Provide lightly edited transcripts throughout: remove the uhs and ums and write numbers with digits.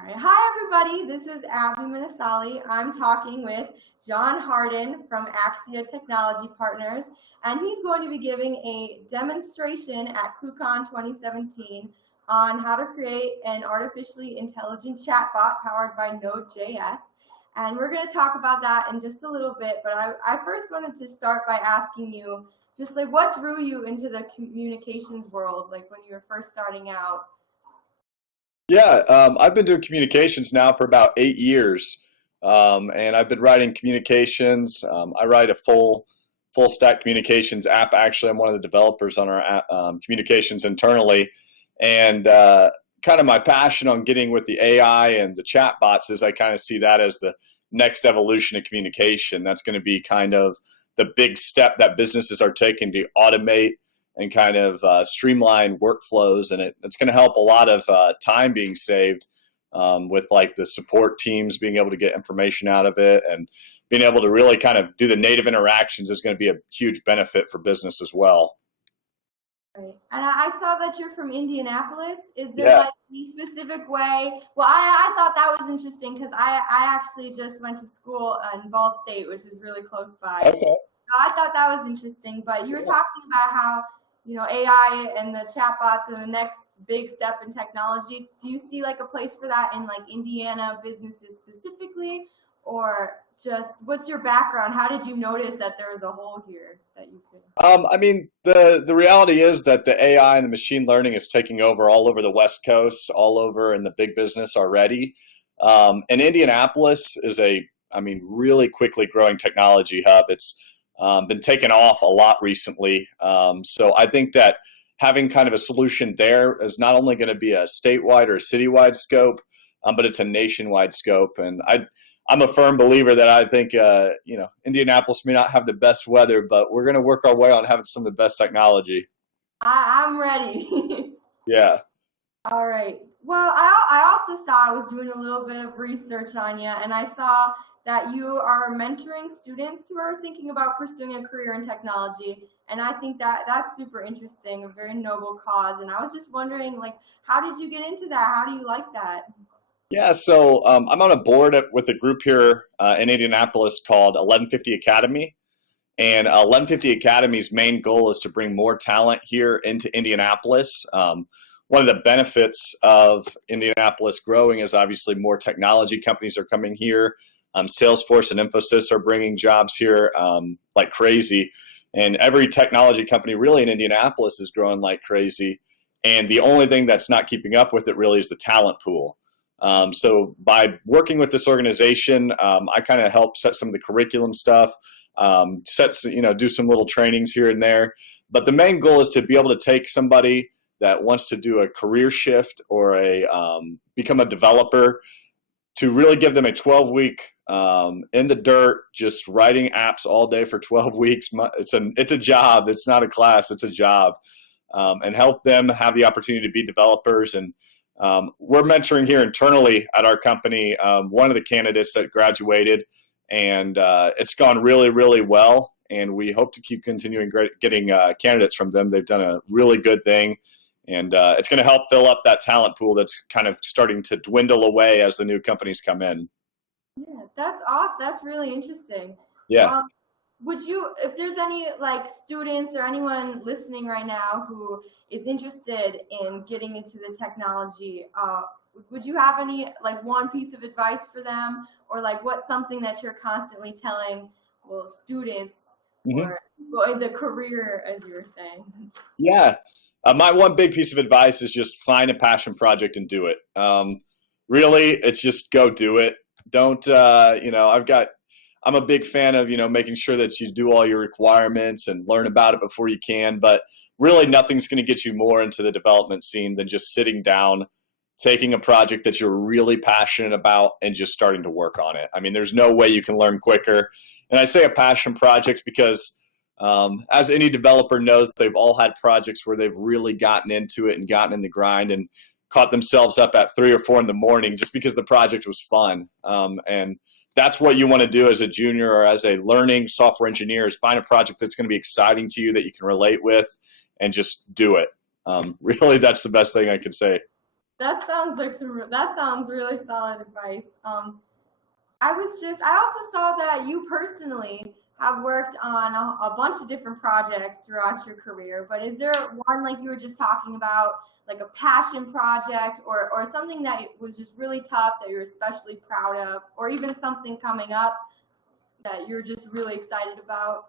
All right. Hi, everybody. This is Abby Minasali. I'm talking with John Harden from AXIA Technology Partners, and he's going to be giving a demonstration at ClueCon 2017 on how to create an artificially intelligent chatbot powered by Node.js. And we're going to talk about that in just a little bit, but I first wanted to start by asking you just like what drew you into the communications world, like when you were first starting out? Yeah, I've been doing communications now for about 8 years, and I've been writing communications. I write a full stack communications app. Actually, I'm one of the developers on our communications internally, and kind of my passion on getting with the AI and the chatbots is I kind of see that as the next evolution of communication. That's going to be kind of the big step that businesses are taking to automate and kind of streamline workflows, and it's going to help a lot of time being saved with like the support teams being able to get information out of it, and being able to really kind of do the native interactions is going to be a huge benefit for business as well. Right. And I saw that you're from Indianapolis. Is there Yeah. like any specific way? Well, I thought that was interesting because I actually just went to school in Ball State, which is really close by. Okay. So I thought that was interesting. But you were talking about how, AI and the chatbots are the next big step in technology. Do you see like a place for that in like Indiana businesses specifically, or just what's your background? How did you notice that there was a hole here that you could? I mean, the reality is that the AI and the machine learning is taking over all over the West Coast, all over in the big business already. And Indianapolis is really quickly growing technology hub. It's been taken off a lot recently. So I think that having kind of a solution there is not only going to be a statewide or a citywide scope, but it's a nationwide scope. And I'm a firm believer that I think, Indianapolis may not have the best weather, but we're going to work our way on having some of the best technology. I'm ready. Yeah. All right. Well, I also saw, I was doing a little bit of research on you, and I saw that you are mentoring students who are thinking about pursuing a career in technology. And I think that that's super interesting, a very noble cause. And I was just wondering, like, how did you get into that? How do you like that? Yeah, so I'm on a board with a group here in Indianapolis called 1150 Academy. And 1150 Academy's main goal is to bring more talent here into Indianapolis. One of the benefits of Indianapolis growing is obviously more technology companies are coming here. Salesforce and Infosys are bringing jobs here like crazy. And every technology company really in Indianapolis is growing like crazy. And the only thing that's not keeping up with it really is the talent pool. So by working with this organization, I kind of help set some of the curriculum stuff, do some little trainings here and there. But the main goal is to be able to take somebody that wants to do a career shift or become a developer, to really give them a 12-week in the dirt, just writing apps all day for 12 weeks. It's a job. It's not a class. It's a job, and help them have the opportunity to be developers. And we're mentoring here internally at our company one of the candidates that graduated, and it's gone really, really well. And we hope to keep continuing getting candidates from them. They've done a really good thing. And it's going to help fill up that talent pool that's kind of starting to dwindle away as the new companies come in. Yeah, that's awesome. That's really interesting. Yeah. Would you, if there's any like students or anyone listening right now who is interested in getting into the technology, would you have any like one piece of advice for them, or like what's something that you're constantly telling, well, students or the career, as you were saying? Yeah. My one big piece of advice is just find a passion project and do it. Really, it's just go do it. Don't, I'm a big fan of, making sure that you do all your requirements and learn about it before you can. But really, nothing's going to get you more into the development scene than just sitting down, taking a project that you're really passionate about and just starting to work on it. I mean, there's no way you can learn quicker. And I say a passion project because as any developer knows, they've all had projects where they've really gotten into it and gotten in the grind and caught themselves up at 3 or 4 in the morning just because the project was fun. And that's what you want to do as a junior or as a learning software engineer, is find a project that's going to be exciting to you that you can relate with and just do it. Really, that's the best thing I could say. That sounds like that sounds really solid advice. I also saw that you personally have worked on a bunch of different projects throughout your career, but is there one like you were just talking about, like a passion project or something that was just really tough that you're especially proud of, or even something coming up that you're just really excited about?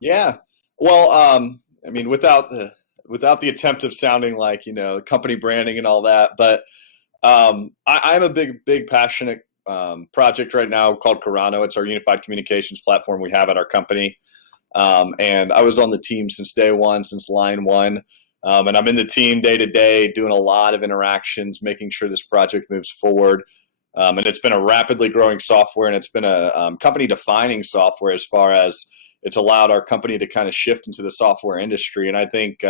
Yeah. Well, I mean, without the attempt of sounding like, company branding and all that, but I'm a big passionate project right now called Corano. It's our unified communications platform we have at our company. And I was on the team since day one, since line one. And I'm in the team day to day, doing a lot of interactions, making sure this project moves forward. And it's been a rapidly growing software, and it's been a company defining software as far as it's allowed our company to kind of shift into the software industry. And I think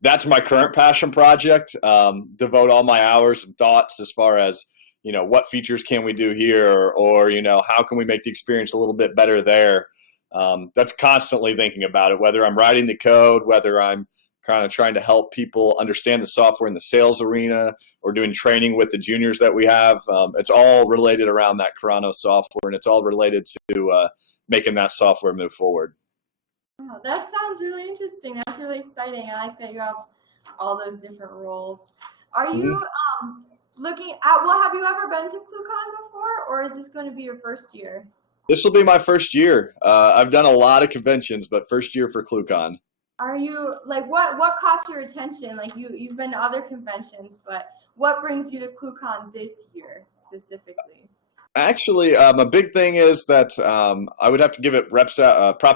that's my current passion project. Devote all my hours and thoughts as far as, what features can we do here, or how can we make the experience a little bit better there. That's constantly thinking about it, whether I'm writing the code, whether I'm kind of trying to help people understand the software in the sales arena, or doing training with the juniors that we have. It's all related around that Corano software, and it's all related to making that software move forward. Oh, that sounds really interesting. That's really exciting. I like that you have all those different roles. Are you looking at, well, have you ever been to ClueCon before, or is this going to be your first year? This will be my first year. I've done a lot of conventions, but first year for ClueCon. Are you, like, what caught your attention? Like, you've been to other conventions, but what brings you to ClueCon this year specifically? Actually, a big thing is that I would have to give it props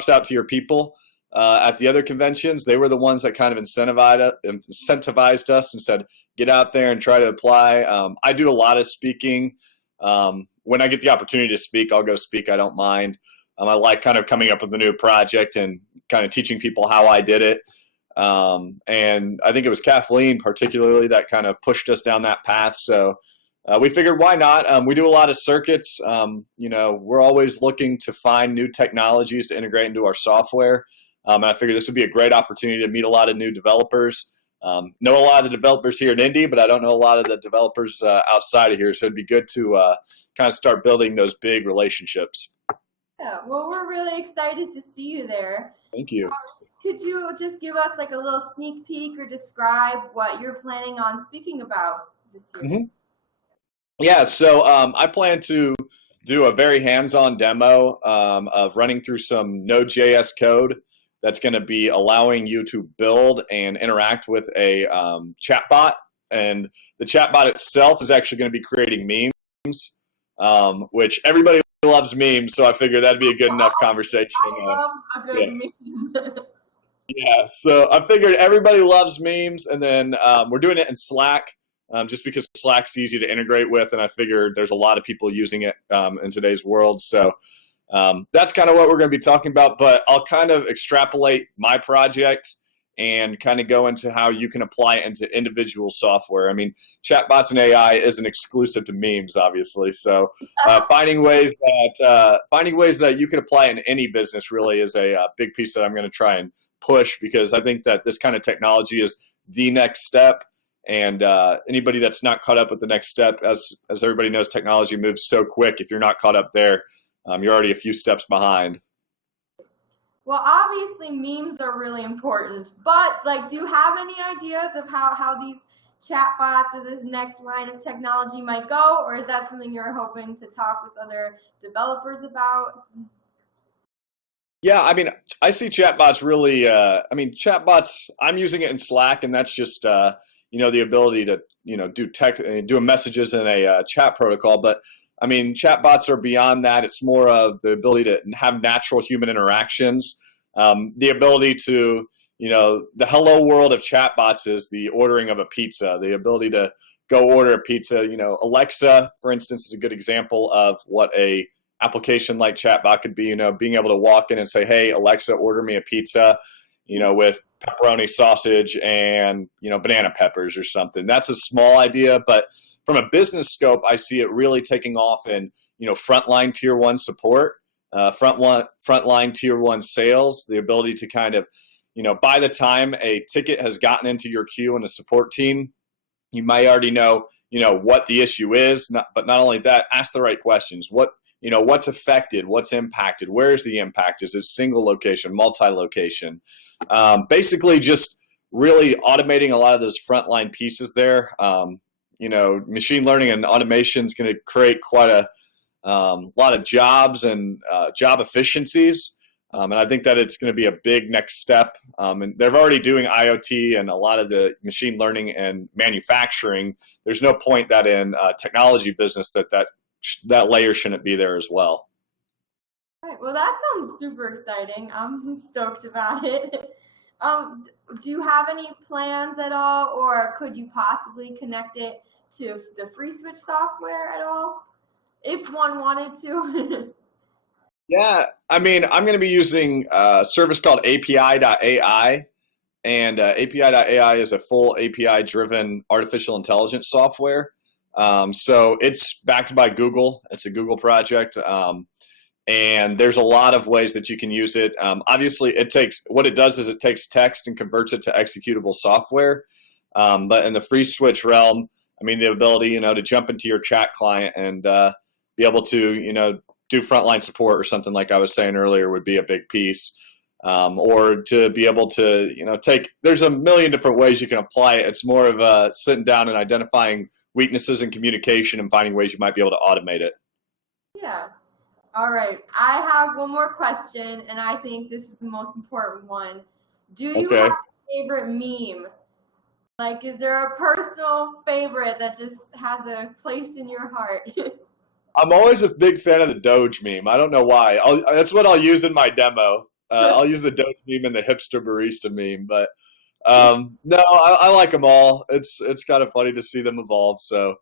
out to your people at the other conventions. They were the ones that kind of incentivized us and said, get out there and try to apply. I do a lot of speaking. When I get the opportunity to speak, I'll go speak. I don't mind. I like kind of coming up with a new project and kind of teaching people how I did it. And I think it was Kathleen particularly that kind of pushed us down that path. So we figured, why not? We do a lot of circuits. We're always looking to find new technologies to integrate into our software. And I figured this would be a great opportunity to meet a lot of new developers. Know a lot of the developers here in Indy, but I don't know a lot of the developers outside of here. So it'd be good to kind of start building those big relationships. Yeah, well, we're really excited to see you there. Thank you. Could you just give us like a little sneak peek or describe what you're planning on speaking about this year? Mm-hmm. Yeah, so I plan to do a very hands-on demo of running through some Node.js code that's going to be allowing you to build and interact with a chatbot. And the chatbot itself is actually going to be creating memes, which everybody loves memes, so I figured that'd be a good enough conversation. I love a good meme. Yeah, so I figured everybody loves memes, and then we're doing it in Slack. Just because Slack's easy to integrate with, and I figured there's a lot of people using it in today's world. So that's kind of what we're going to be talking about, but I'll kind of extrapolate my project and kind of go into how you can apply it into individual software. I mean, chatbots and AI isn't exclusive to memes, obviously. So finding ways that you can apply in any business really is a big piece that I'm going to try and push, because I think that this kind of technology is the next step. And anybody that's not caught up with the next step, as everybody knows, technology moves so quick. If you're not caught up there, you're already a few steps behind. Well, obviously memes are really important, but like, do you have any ideas of how these chatbots or this next line of technology might go, or is that something you're hoping to talk with other developers about? Yeah, I mean, I see chatbots really. Chatbots. I'm using it in Slack, and that's just the ability to do messages in a chat protocol. But I mean, chatbots are beyond that. It's more of the ability to have natural human interactions. The ability to, the hello world of chatbots is the ordering of a pizza. The ability to go order a pizza. Alexa, for instance, is a good example of what a application like chatbot could be. Being able to walk in and say, "Hey, Alexa, order me a pizza," with pepperoni sausage and, banana peppers or something. That's a small idea, but from a business scope, I see it really taking off in, frontline tier 1 support, frontline tier 1 sales, the ability to kind of, by the time a ticket has gotten into your queue and a support team, You might already know, what the issue is, but not only that, ask the right questions. What's affected? What's impacted? Where's the impact? Is it single location, multi-location? Basically, just really automating a lot of those frontline pieces there. Machine learning and automation is going to create quite a lot of jobs and job efficiencies. And I think that it's going to be a big next step. And they're already doing IoT and a lot of the machine learning and manufacturing. There's no point that in technology business that layer shouldn't be there as well. Right. Well, that sounds super exciting. I'm stoked about it. Do you have any plans at all, or could you possibly connect it to the FreeSWITCH software at all, if one wanted to? Yeah, I mean, I'm going to be using a service called APIAI, and APIAI is a full API-driven artificial intelligence software. So it's backed by Google. It's a Google project, and there's a lot of ways that you can use it. Obviously, it takes text and converts it to executable software. But in the FreeSWITCH realm, I mean, the ability, to jump into your chat client and be able to, do frontline support or something like I was saying earlier would be a big piece. Or to be able to, there's a million different ways you can apply it. It's more of sitting down and identifying weaknesses in communication and finding ways you might be able to automate it. Yeah. All right. I have one more question, and I think this is the most important one. Do you have a favorite meme? Like, is there a personal favorite that just has a place in your heart? I'm always a big fan of the Doge meme. I don't know why. That's what I'll use in my demo. I'll use the Doge meme and the hipster barista meme. But no, I like them all. It's kind of funny to see them evolve. So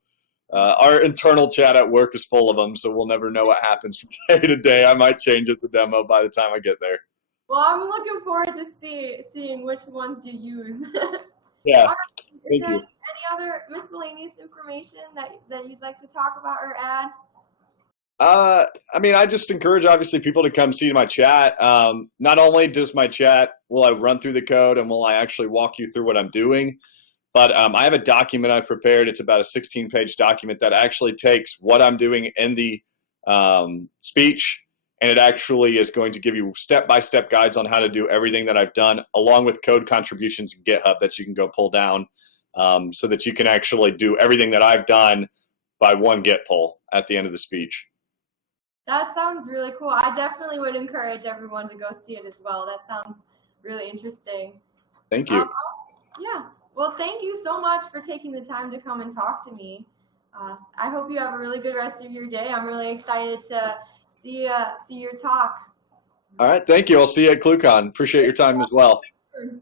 our internal chat at work is full of them, so we'll never know what happens from day to day. I might change it the demo by the time I get there. Well, I'm looking forward to seeing which ones you use. Yeah. Right. Is Thank there you. any other miscellaneous information that you'd like to talk about or add? I mean, I just encourage, obviously, people to come see my chat. Not only does my chat, will I run through the code and will I actually walk you through what I'm doing, but I have a document I've prepared. It's about a 16-page document that actually takes what I'm doing in the speech, and it actually is going to give you step-by-step guides on how to do everything that I've done, along with code contributions in GitHub that you can go pull down, so that you can actually do everything that I've done by one Git pull at the end of the speech. That sounds really cool. I definitely would encourage everyone to go see it as well. That sounds really interesting. Thank you. Yeah. Well, thank you so much for taking the time to come and talk to me. I hope you have a really good rest of your day. I'm really excited to see your talk. All right. Thank you. I'll see you at ClueCon. Appreciate your time as well. Sure.